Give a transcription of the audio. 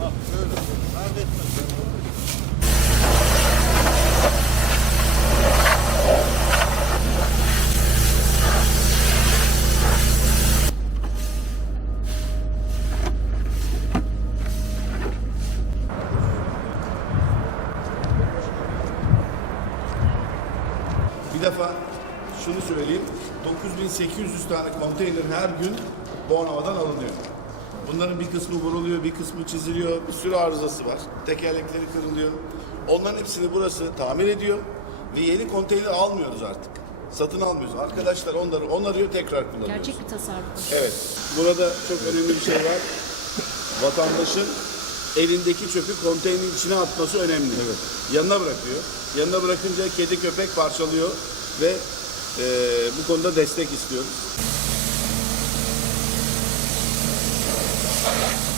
Bir defa şunu söyleyeyim. 9800 tane konteyner her gün Bornova'dan alınıyor. Bunların bir kısmı vuruluyor, bir kısmı çiziliyor. Bir sürü arızası var. Tekerlekleri kırılıyor. Onların hepsini burası tamir ediyor. Ve yeni konteyner almıyoruz artık. Satın almıyoruz. Arkadaşlar onları onarıyor, tekrar kullanıyoruz. Gerçek bir tasarruf. Evet. Burada çok önemli bir şey var. Vatandaşın elindeki çöpü konteynerin içine atması önemli. Yanına bırakıyor. Yanına bırakınca kedi köpek parçalıyor ve eee, bu konuda destek istiyoruz. Thank you.